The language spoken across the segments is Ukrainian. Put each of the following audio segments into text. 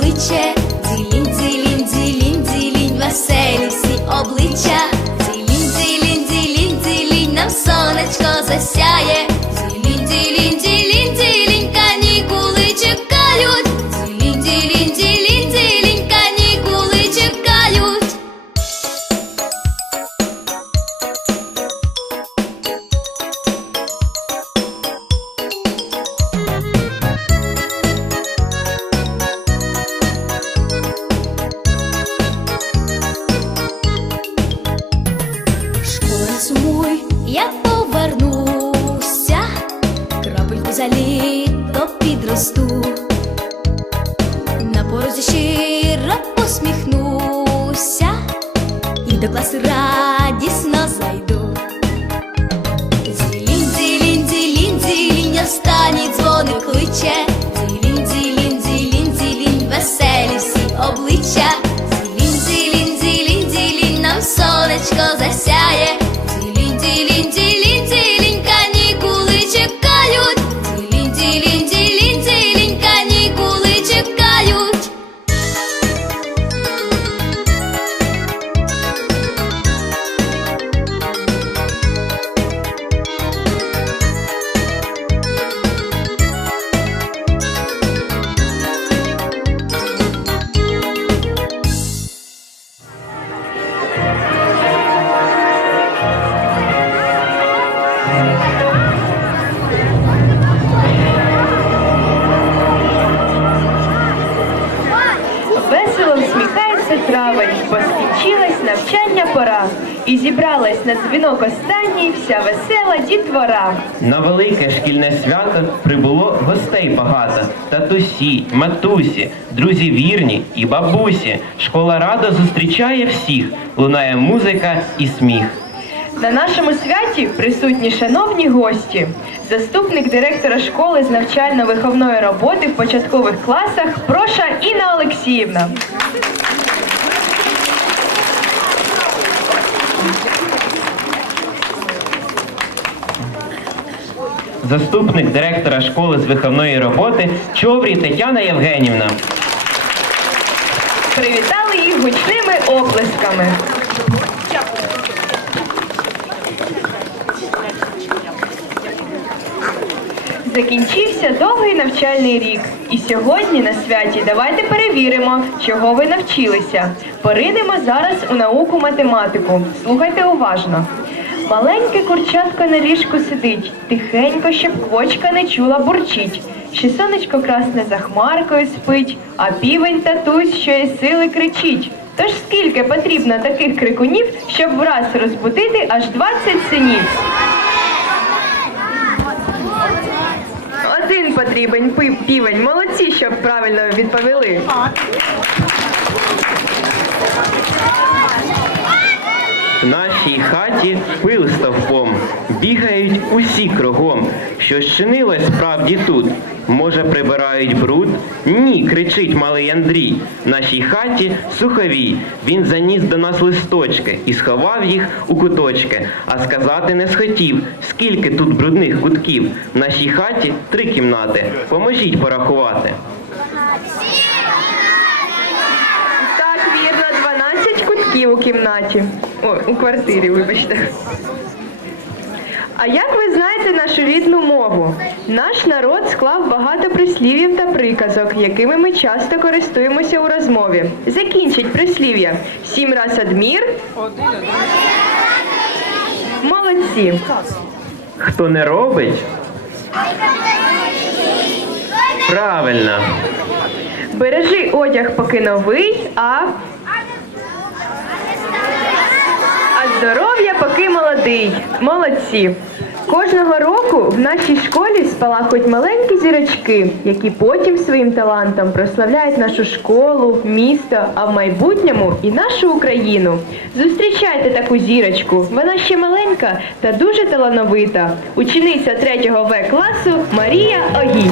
的一切。І зібралась на дзвінок останній вся весела дітвора. На велике шкільне свято прибуло гостей багато. Татусі, матусі, друзі вірні і бабусі. Школа радо зустрічає всіх, лунає музика і сміх. На нашому святі присутні шановні гості. Заступник директора школи з навчально-виховної роботи в початкових класах Проша Інна Олексіївна. Заступник директора школи з виховної роботи Човрій Тетяна Євгенівна. Привітали їх гучними оплесками. Закінчився довгий навчальний рік. І сьогодні на святі давайте перевіримо, чого ви навчилися. Поринемо зараз у науку математику. Слухайте уважно. Маленьке курчатко на ліжку сидить, тихенько, щоб квочка не чула бурчить. Ще сонечко красне за хмаркою спить, а півень татусь, що є сили кричить. Тож скільки потрібно таких крикунів, щоб враз розбудити аж 20 синів? Один потрібен півень. Молодці, щоб правильно відповіли. В нашій хаті пил стовпом, бігають усі кругом. Що щинилось справді тут? Може, прибирають бруд? Ні, кричить малий Андрій. В нашій хаті суховій. Він заніс до нас листочки і сховав їх у куточки, а сказати не схотів, скільки тут брудних кутків. В нашій хаті три кімнати. Поможіть порахувати. Так, вірно, 12 кутків у кімнаті. О, у квартирі, вибачте. А як ви знаєте нашу рідну мову? Наш народ склав багато прислів'їв та приказок, якими ми часто користуємося у розмові. Закінчить прислів'я. Сім раз адмір. Молодці. Хто не робить? Правильно. Бережи одяг, поки новий, а. А здоров'я поки молодий. Молодці. Кожного року в нашій школі спалахують маленькі зірочки, які потім своїм талантом прославляють нашу школу, місто, а в майбутньому і нашу Україну. Зустрічайте таку зірочку. Вона ще маленька та дуже талановита. Учениця 3 В класу Марія Огій.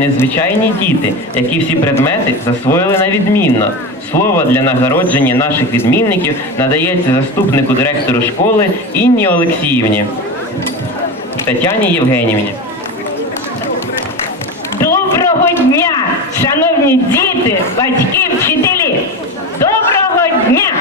Незвичайні діти, які всі предмети засвоїли на відмінно. Слово для нагородження наших відмінників надається заступнику директору школи Інні Олексіївні Тетяні Євгенівні. Доброго дня, шановні діти, батьки, вчителі! Доброго дня!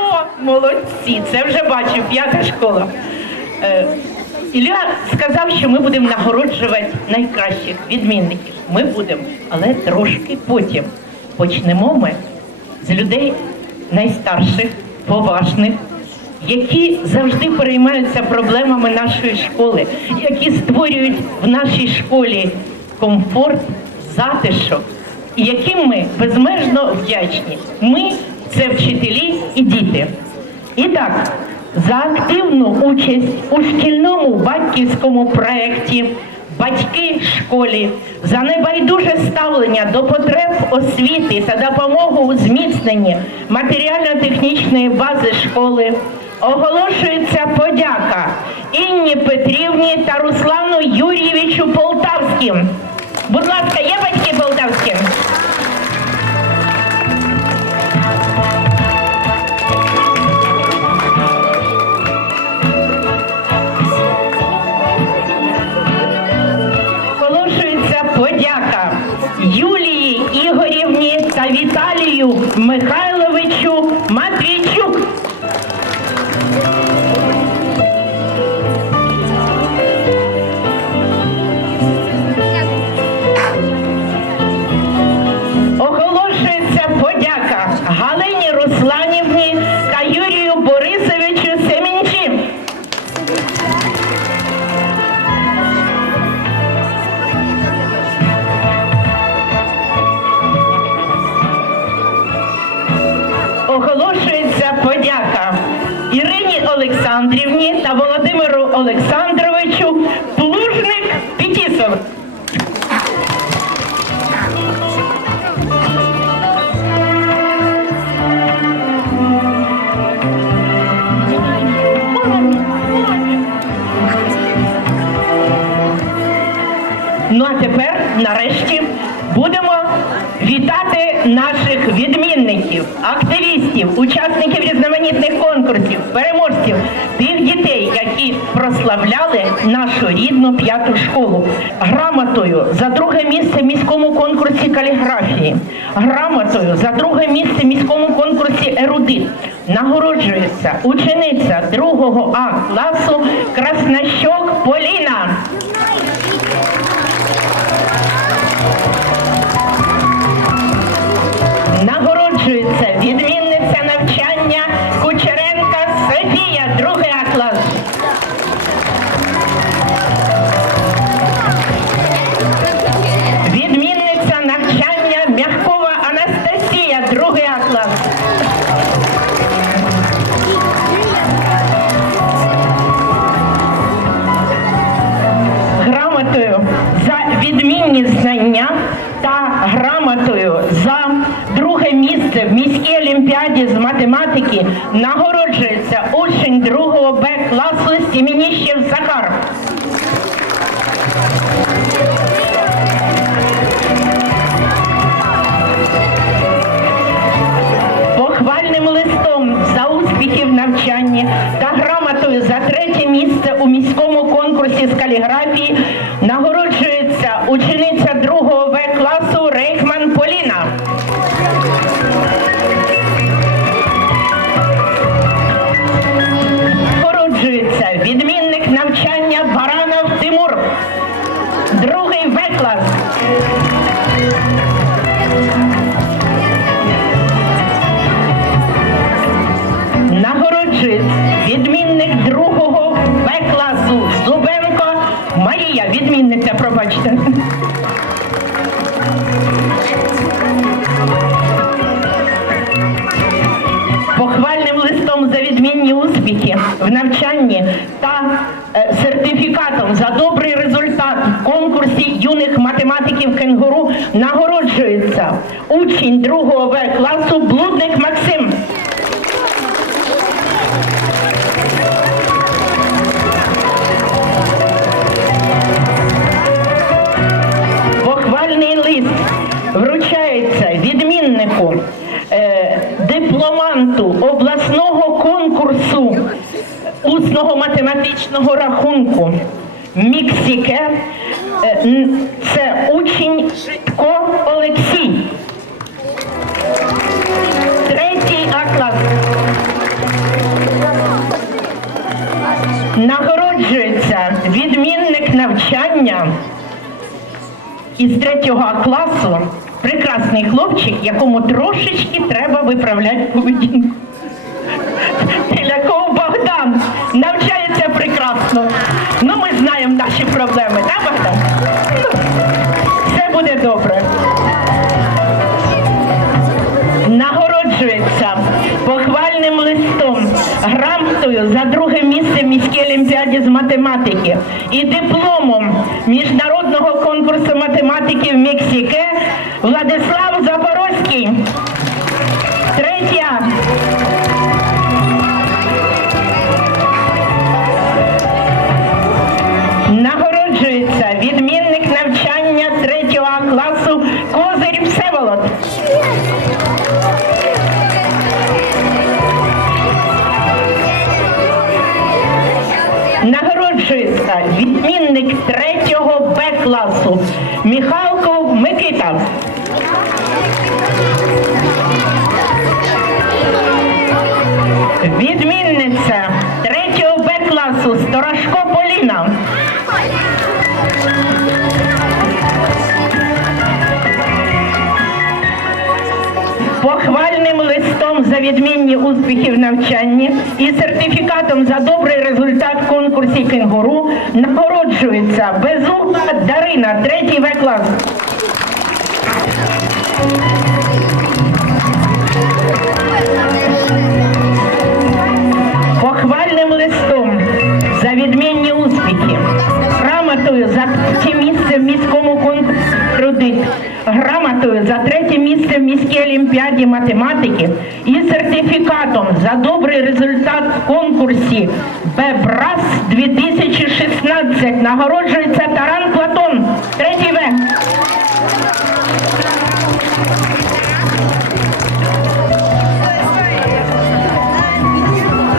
О, молодці! Це вже бачу, п'ята школа. Ілля сказав, що ми будемо нагороджувати найкращих відмінників. Ми будемо, але трошки потім. Почнемо ми з людей найстарших, поважних, які завжди переймаються проблемами нашої школи, які створюють в нашій школі комфорт, затишок, і яким ми безмежно вдячні. Ми це вчителі і діти. І так, за активну участь у шкільному батьківському проєкті Батьки школі за небайдуже ставлення до потреб освіти та допомогу у зміцненні матеріально-технічної бази школи оголошується подяка Інні Петрівні та Руслану Юрійовичу Полтавським. Будь ласка, є Віталію Андрівні та Володимиру Олександровичу Плужник Пітісов. Ну а тепер, нарешті, будемо вітати наших відмінників, активістів, учасників різноманітних конкурсів переможців, тих дітей, які прославляли нашу рідну п'яту школу. Грамотою за друге місце в міському конкурсі каліграфії, грамотою за друге місце в міському конкурсі ерудит. Нагороджується учениця 2 А класу Краснощок Поліна. Олімпіаді з математики нагороджується учень 2 Б класу Сімініщев Захар. похвальним листом за успіхи в навчанні та грамотою за третє місце у міському конкурсі з каліграфії пробачте. Похвальним листом за відмінні успіхи в навчанні та е, сертифікатом за добрий результат в конкурсі юних математиків кенгуру нагороджується учень другого В класу Блудник Максим. Вручається відміннику е, дипломанту обласного конкурсу усного математичного рахунку Міксіке. Е, Це учень Шитко Олексій. Третій клас. Нагороджується відмінник навчання із третього класу прекрасний хлопчик, якому трошечки треба виправляти поведінку. Теляков Богдан навчається прекрасно. Ну, ми знаємо наші проблеми, так, Богдан? Все буде добре. Нагороджується похвальним листом, грамотою за друге місце в міській олімпіаді з математики і дипломом міжнародного конкурсу математики в Мексике Владислав Запорозький. Нагороджується відмінник 3 Б класу Михалков Микита. Відмінниця 3 Б класу Сторожко Поліна. Похвальним листом за відмінні успіхи в навчанні і сертифікатом за добрий результат в конкурсі кенгуру нагороджується безумна Дарина, третій В клас. За третє місце в міській олімпіаді математики і сертифікатом за добрий результат в конкурсі Бебрас 2016 нагороджується Таран Платон, третій В.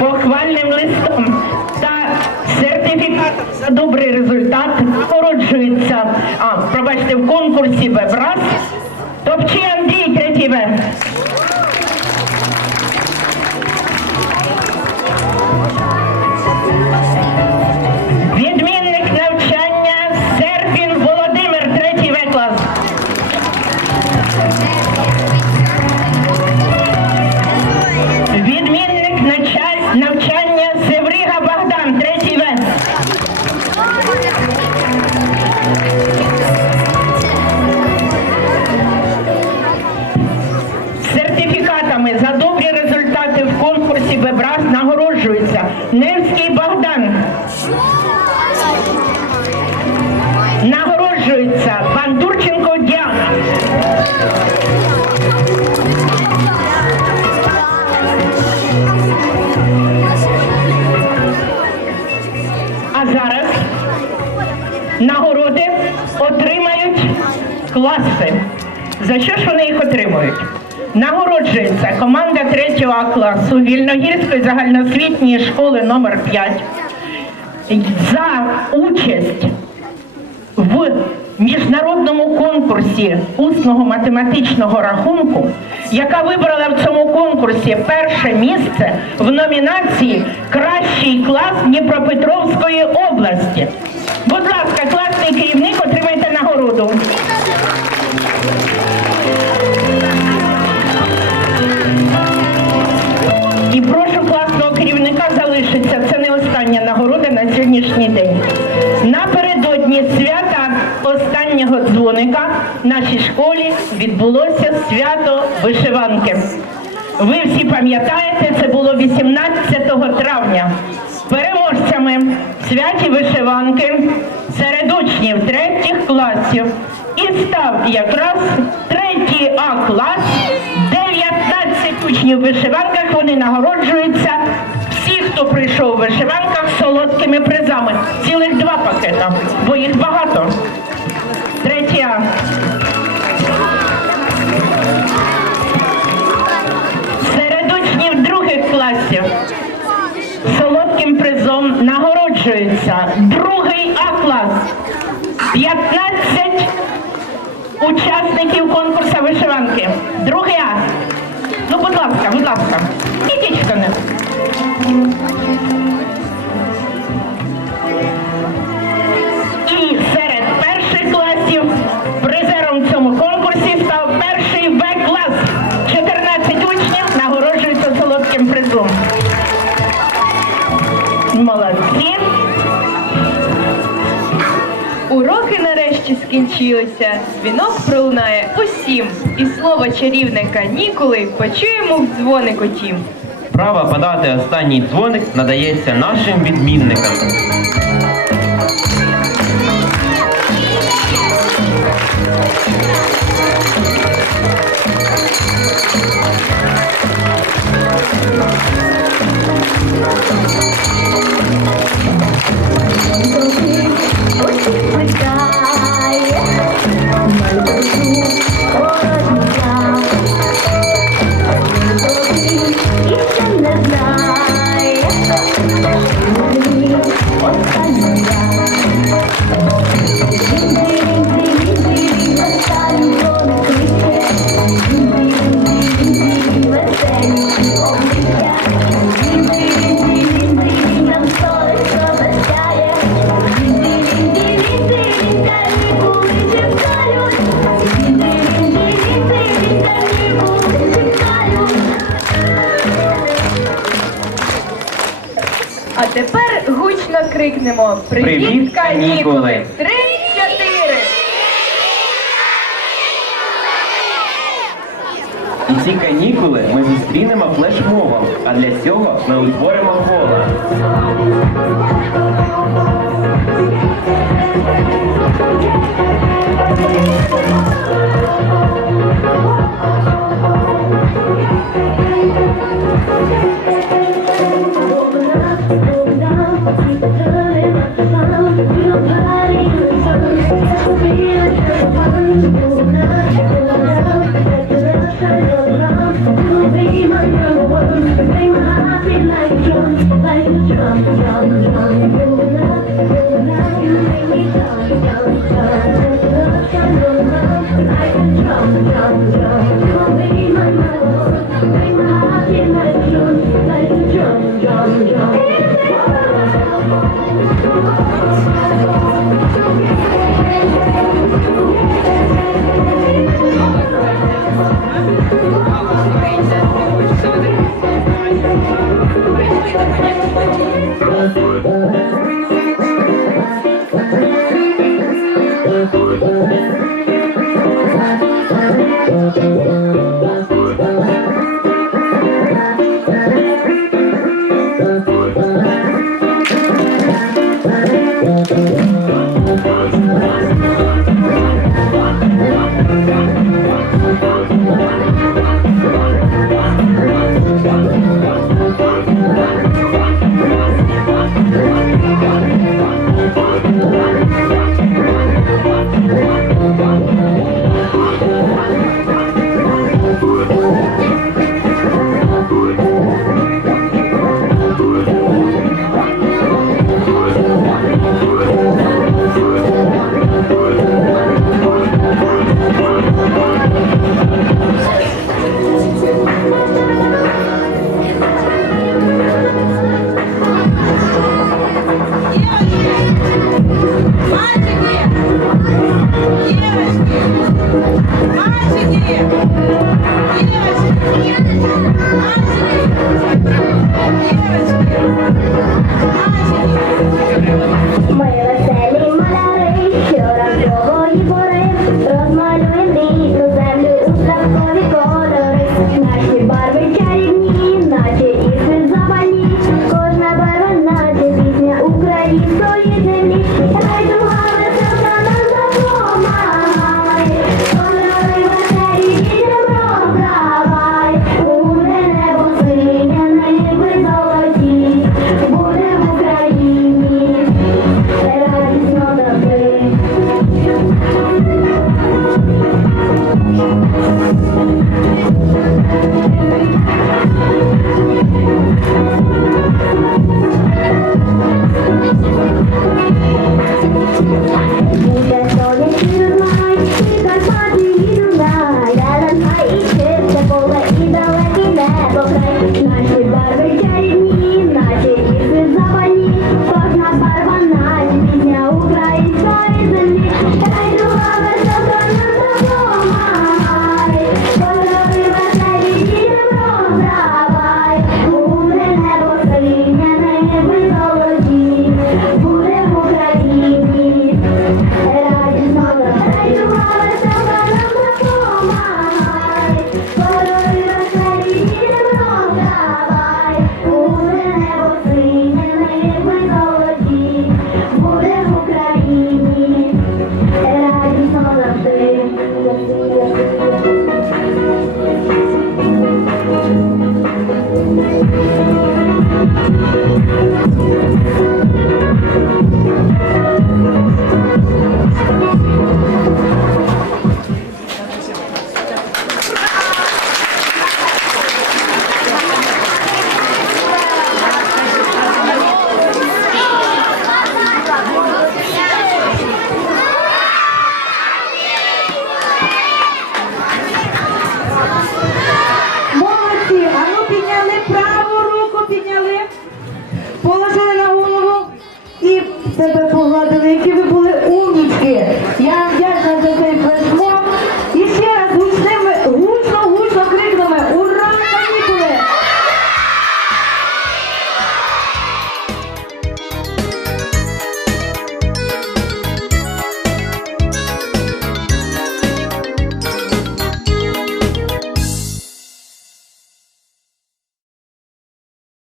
похвальним листом та сертифікатом за добрий результат нагороджується, а, пробачте, в конкурсі Бебрас. Топчий Андрій, третій Бебрас нагороджується Невський Богдан. Нагороджується Бандурченко Діана. А зараз нагороди отримають класи. За що ж вони їх отримують? Нагороджується команда 3 А класу Вільногірської загальноосвітньої школи номер 5 за участь в міжнародному конкурсі усного математичного рахунку, яка вибрала в цьому конкурсі перше місце в номінації Кращий клас Дніпропетровської області. Сьогоднішній день. Напередодні свята останнього дзвоника в нашій школі відбулося свято вишиванки. Ви всі пам'ятаєте, це було 18 травня. Переможцями в святі вишиванки серед учнів третіх класів і став якраз третій А клас, 19 учнів в вишиванках. Вони нагороджуються. Хто прийшов в вишиванках, з солодкими призами. Цілих два пакета, бо їх багато. Третій А. Серед учнів других класів солодким призом нагороджується другий А клас. 15 учасників конкурсу вишиванки. Другий А. Ну, будь ласка, будь ласка. Ідіть хто не. Скінчилися. Дзвінок пролунає усім. І слово чарівне канікули почуємо в дзвонику тім. Право подати останній дзвоник надається нашим відмінникам. А канікули! канікули! Три, чотири! І ці канікули ми зустрінемо флешмобом, а для цього ми утворимо коло.